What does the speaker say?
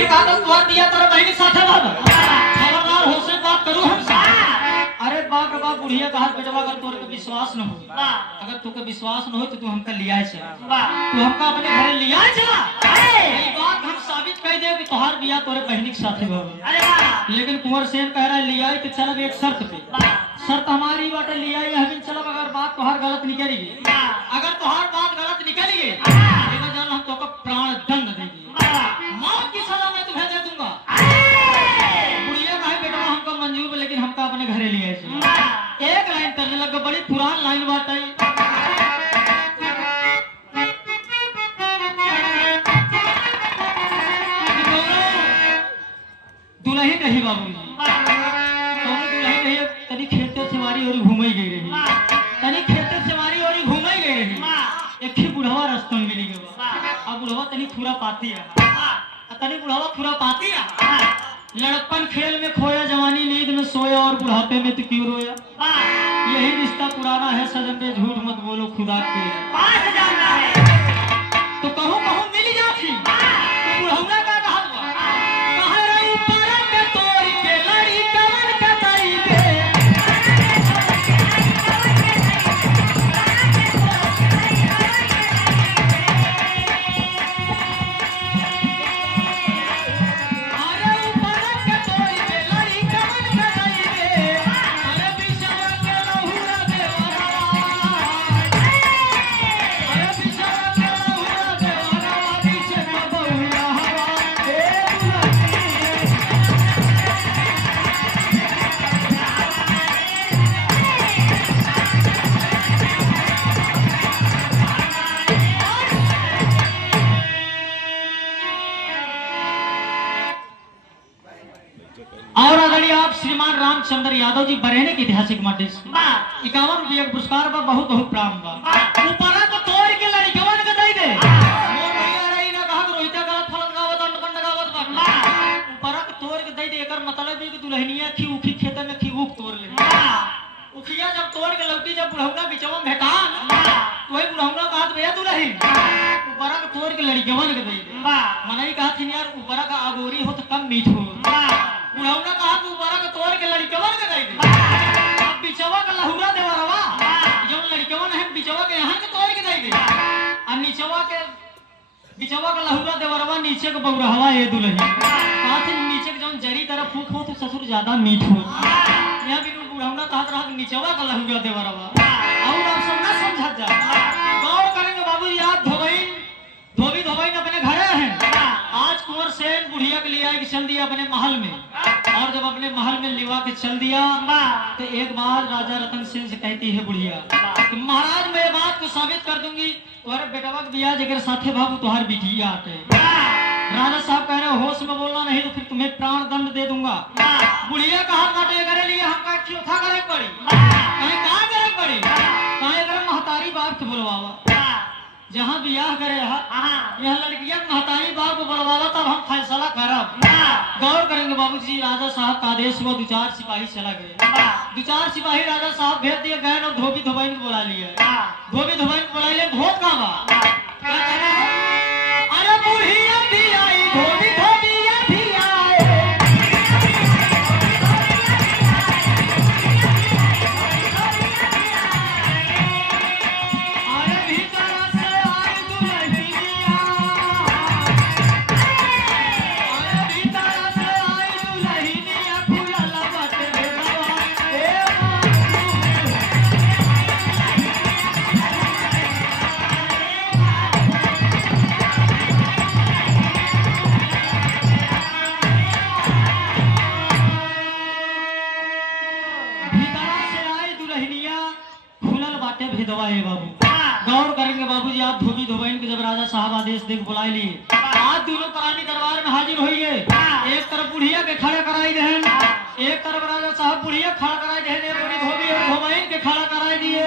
बुढ़ी का तो तोड़ दिया तेरे बहन साथे बाबा खबरदार हो से बात करूं हमसे। अरे बाप रे बाप बुढ़िया का हाथ बेटवा अगर तोरे को विश्वास न हो, अगर तुके विश्वास न हो तो तू हमका लिया चला, तू हमका अपने घरे लिया चला। ये बात हम साबित कर दे कि तोहार बिया तोरे बहन के साथे बाबा। अरे वाह, लेकिन कुंवर सेन कह रहा है लिया तो चलब एक शर्त पे, शर्त हमारी बाटे लिया हम चलब अगर बात तोहार गलत निकली, अगर तोहार बात गलत निकल गई जान हम तो प्राण दंड देंगे, मौत की सजा मैं तुम्हें दे दूंगा। बुढ़िया का है बेटा हमको मंजूर, लेकिन हमका अपने घरे लिया एक लाइन करने लग, बड़ी पुरान लाइन बात है। दुल्ही कही बाबूजी दुल्ही कही तनी खेते सेवारी और घूमे गई रही, तनी खेते सेवारी और घूमे गई रही, एक ही बुढ़वा रास्ता में मिली गई। अब बुढ़वा तनी खुरा पाती है, तनी बुढ़वा खुरा पाती है, लड़कपन खेल में खोया, जवानी नींद में सोया और बुढ़ापे में तो क्यों रोया। यही रिश्ता पुराना है सजन पे, झूठ मत बोलो खुदा के तो कहूँ कहूँ मिल जाती तो बुढ़ौना का कहा कहा रही ऊपर के तोड़ के लड़ी कमर कटाई दे। और आदरणीय आप श्रीमान रामचंद्र यादव जी बरेने के ऐतिहासिक माटी 51 रुपया पुरस्कार पर बहुत बहुत प्राम बा। ऊपर तो तोड़ के लड़कवन के दई दे मोर भैया रही ना कहा रोहिता गलत फलत गावत अंडकंड गावत बा। ऊपर के तोड़ के दई दे एकर मतलब है कि दुल्हनिया की उखी खेत में की उख तोड़ ले, उखिया जब तोड़ के लौटी जब बुढ़ौना बिचवा भेटान तो वही बुढ़ौना कहत भैया दुल्हन ऊपर के तोड़ के लड़कवन के दई दे। मनई कहत यार ऊपर का अगोरी हो तो कम मीठ हो, बुढ़ौना कहा तू ऊपर के तोड़ के लड़कवन के दई दे। अब बिचवा का लहुरा देवरवा जो लड़कवन है बिचवा के यहां के तोड़ के दई दे, और नीचवा के बिचवा का लहुरा देवरवा नीचे के बौरहवा ए दुल्हन कहा थे नीचे के जौन जरी तरफ फूक हो तो ससुर ज्यादा मीठ हो। यहां भी बुढ़ौना कहत रहा नीचवा का लहुरा देवरवा और आप सब ना समझ जा गौर करेंगे बाबूजी। आप धोबी धोबी अपने घरे हैं, आज कुंवर सेन बुढ़िया के लिए आए चल दिया अपने महल में, और जब अपने महल में लिवा के चल दिया तो एक बार राजा रतन सेन से कहती है बुढ़िया तो महाराज मैं बात को साबित कर दूंगी, तुम्हारे बेटवा के बियाह जगह साथे बाबू तुम्हारी बिटिया आते। राजा साहब कह रहे होश में बोलना नहीं तो फिर तुम्हें प्राण दंड दे दूंगा। बुढ़िया का हाथ काटे करे लिए हमका चौथा करे पड़ी, कहीं कहाँ करे पड़ी, कहीं करे महतारी बाप को बुलवावा, जहाँ बियाह करे यहाँ लड़कियां महतारी बाप को बुलवावा तब हम फैसला करब। गौर करेंगे बाबूजी। राजा साहब का आदेश हुआ, 2-4 सिपाही चला गए, 2-4 सिपाही राजा साहब भेज दिए गए और धोबी धोबैन को बुला लिया। धोबी धोबैन को बुला लिया, धोत कहाँ बा? अरे बुढ़िया भी आई धोबी धोबिया भी आए, अरे भीतर से आई दुल्हनिया, अरे भीतर से आई दुल्हनिया फूलल बटे बेलवा ए भेदवा है बाबू। गौर करेंगे बाबूजी। आप धोबी धोबैन के जब राजा साहब आदेश देख बुलाई लिए, आज दोनों प्राणी दरबार में हाजिर हुई है। एक तरफ बुढ़िया के खड़ा कराई दे, एक तरफ राजा साहब बुढ़िया खड़ा कराई दे, धोबी और धोबैन के खड़ा कराई दिए।